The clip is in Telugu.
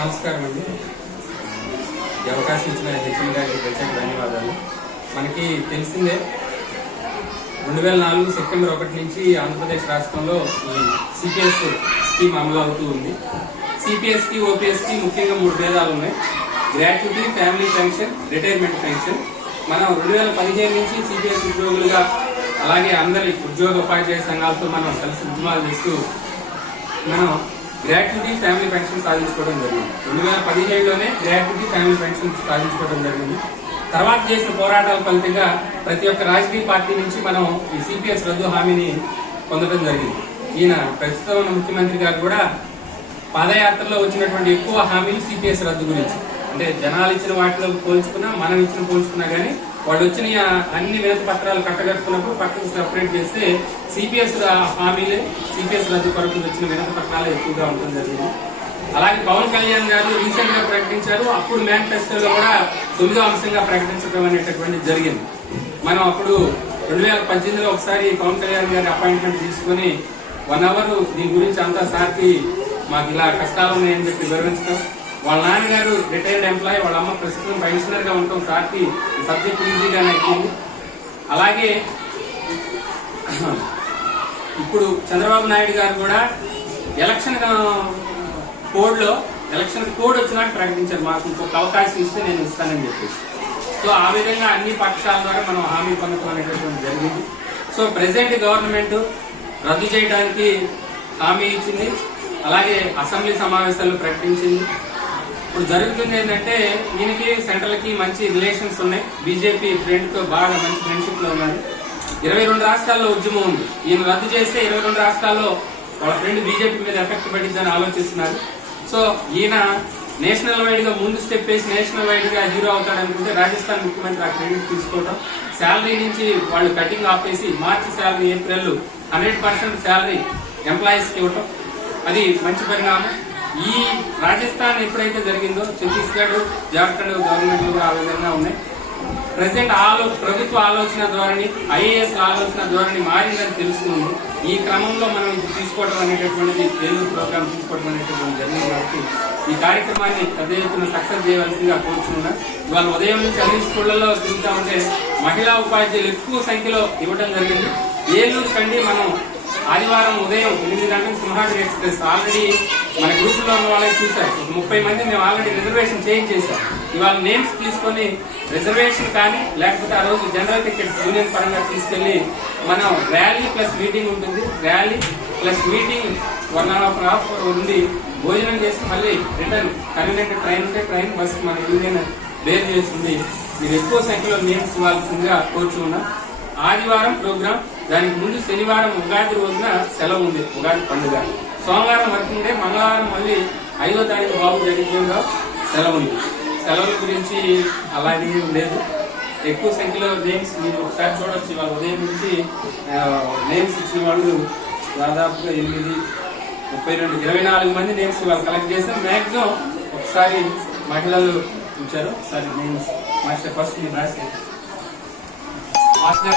నమస్కారం అండి. ఈ అవకాశం ఇచ్చిన హెచ్ఎం గారికి ప్రత్యేక ధన్యవాదాలు. మనకి తెలిసిందే 2004 సెప్టెంబర్ 1 నుంచి ఆంధ్రప్రదేశ్ రాష్ట్రంలో ఈ సిపిఎస్ స్కీమ్ అమలు అవుతూ ఉంది. సిపిఎస్ కి ఓపీఎస్ కి ముఖ్యంగా 3 భేదాలు ఉన్నాయి: gratuity, family pension, retirement pension. మనం 2015 నుంచి సిపిఎస్ ఉద్యోగులుగా అలాగే అందరి ఉద్యోగ ఉపాధ్యాయ సంఘాలతో మనం కలిసి ఉద్యమాలు చేస్తూ మనం గ్రాట్యుటీ, ఫ్యామిలీ పెన్షన్ సాధించుకోవడం జరిగింది. 2017లోనే గ్రాట్యుటీ, ఫ్యామిలీ పెన్షన్ సాధించుకోవడం జరిగింది. తర్వాత చేసిన పోరాటాల ఫలితంగా ప్రతి ఒక్క రాజకీయ పార్టీ నుంచి మనం ఈ సిపిఎస్ రద్దు హామీని పొందడం జరిగింది. ఈయన ప్రస్తుతం ఉన్న ముఖ్యమంత్రి గారు కూడా పాదయాత్రలో వచ్చినటువంటి ఎక్కువ హామీలు సిపిఎస్ రద్దు గురించి, అంటే జనాలు ఇచ్చిన వాటిలో పోల్చుకున్నా మనం ఇచ్చిన పోల్చుకున్నా కానీ వాళ్ళు వచ్చిన అన్ని వినతి పత్రాలు కట్టగట్టుకున్నప్పుడు పక్కకు సెపరేట్ చేస్తే సిపిఎస్ హామీలే, సిపిఎస్ రద్దు కొరకు వచ్చిన వినతి పత్రాలు ఎక్కువగా ఉండడం జరిగింది. అలాగే పవన్ కళ్యాణ్ గారు రీసెంట్ గా ప్రకటించారు. అప్పుడు మేనిఫెస్టోలో కూడా 9వ అంశంగా ప్రకటించడం అనేటటువంటిది జరిగింది. మనం అప్పుడు 2018లో ఒకసారి పవన్ కళ్యాణ్ గారి అపాయింట్మెంట్ తీసుకుని 1 అవర్ దీని గురించి అంతా సార్కి మాకు ఇలా కష్టాలు ఉన్నాయని చెప్పి వివరించడం. వాళ్ళ నాన్నగారు రిటైర్డ్ ఎంప్లాయీ, వాళ్ళ అమ్మ ప్రస్తుతం పెన్షనర్ గా ఉండటం సార్కి సబ్జెక్ట్ ఈజీగానే అయిపోయింది. అలాగే ఇప్పుడు చంద్రబాబు నాయుడు గారు కూడా ఎలక్షన్ కోడ్ వచ్చినాక ప్రకటించారు, మాకు ఇంకొక అవకాశం ఇస్తే నేను ఇస్తానని చెప్పేసి. సో ఆ విధంగా అన్ని పక్షాల ద్వారా మనం హామీ పొందడం అనేటటువంటి జరిగింది. సో ప్రెసెంట్ గవర్నమెంట్ రద్దు చేయడానికి హామీ ఇచ్చింది, అలాగే అసెంబ్లీ సమావేశాల్లో ప్రకటించింది. ఇప్పుడు జరుగుతుంది ఏంటంటే ఈయనకి సెంట్రల్ కి మంచి రిలేషన్స్ ఉన్నాయి, బీజేపీ ఫ్రెండ్ తో బాగా మంచి ఫ్రెండ్షిప్ లో ఉన్నారు. 22 రాష్ట్రాల్లో ఉద్యమం ఉంది. ఈయన రద్దు చేస్తే 22 రాష్ట్రాల్లో వాళ్ళ ఫ్రెండ్ బీజేపీ మీద ఎఫెక్ట్ పడిద్దని ఆలోచిస్తున్నారు. సో ఈయన నేషనల్ వైడ్ గా ముందు స్టెప్ వేసి నేషనల్ వైడ్ గా హీరో అవుతాడనుకుంటే రాజస్థాన్ ముఖ్యమంత్రి ఆ క్రెడిట్ తీసుకోవడం, శాలరీ నుంచి వాళ్ళు కటింగ్ ఆపేసి మార్చి శాలరీ, ఏప్రిల్ 100% శాలరీ ఎంప్లాయీస్ కి ఇవ్వటం, అది మంచి పరిణామం. ఈ రాజస్థాన్ ఎప్పుడైతే జరిగిందో ఛత్తీస్గఢ్, జార్ఖండ్ గవర్నమెంట్లు ఆ విధంగా ఉన్నాయి. ప్రెసెంట్ ప్రభుత్వ ఆలోచన ధోరణి, ఐఏఎస్ ఆలోచన ధోరణి మారిందని తెలుస్తుంది. ఈ క్రమంలో మనం ఇది తీసుకోవడం అనేటటువంటిది, తెలుగు ప్రోగ్రామ్ తీసుకోవడం అనేటటువంటి జరిగింది. కాబట్టి ఈ కార్యక్రమాన్ని పెద్ద ఎత్తున సక్సెస్ చేయవలసిందిగా కోరుచున్నా. ఇవాళ ఉదయం నుంచి అన్ని స్కూళ్లలో తిరుగుతూ ఉంటే మహిళా ఉపాధ్యాయులు ఎక్కువ సంఖ్యలో ఇవ్వడం జరిగింది. ఏలూరు కండి మనం ఆదివారం ఉదయం 8 గంటలకు సింహాద్రి ఎక్స్ప్రెస్ ఆల్రెడీ మన గ్రూప్ లో ఉన్న వాళ్ళకి చూసారు. 30 మంది మేము ఆల్రెడీ రిజర్వేషన్ చేయించేసాం. ఇవాళ నేమ్స్ తీసుకొని రిజర్వేషన్ కానీ లేకపోతే ఆ రోజు జనరల్ టికెట్స్ యూనియన్ పరంగా తీసుకెళ్లి మనం ర్యాలీ ప్లస్ మీటింగ్ ఉంటుంది, ర్యాలీ ప్లస్ మీటింగ్ 1.5 hours ఉండి భోజనం చేసి మళ్ళీ రిటర్న్ కన్వీనియంట్ ట్రైన్ ఉంటే ట్రైన్ బస్ మన యూనియన్ బేర్ చేస్తుంది. మీరు ఎక్కువ సంఖ్యలో నేమ్స్ ఇవ్వాల్సిందిగా కోరుచున్నాం. ఆదివారం ప్రోగ్రామ్, దానికి ముందు శనివారం ఉగాది రోజున సెలవు ఉంది, ఉగాది పండుగ. సోమవారం వర్కింగ్ డే, మంగళవారం మళ్ళీ 5వ తారీఖు బాబు జగన్మోహన్ సెలవు ఉంది. సెలవుల గురించి అలాగే లేదు. ఎక్కువ సంఖ్యలో నేమ్స్ మీరు ఒకసారి చూడొచ్చు. ఇవాళ ఉదయం నుంచి నేమ్స్ ఇచ్చిన వాళ్ళు దాదాపుగా 8, 32, 24 మంది నేమ్స్ వాళ్ళు కలెక్ట్ చేశారు. మ్యాక్సిమం ఒకసారి మహిళలు ఇచ్చారు. ఒకసారి నేమ్స్ మాస్టర్ ఫస్ట్ రాసి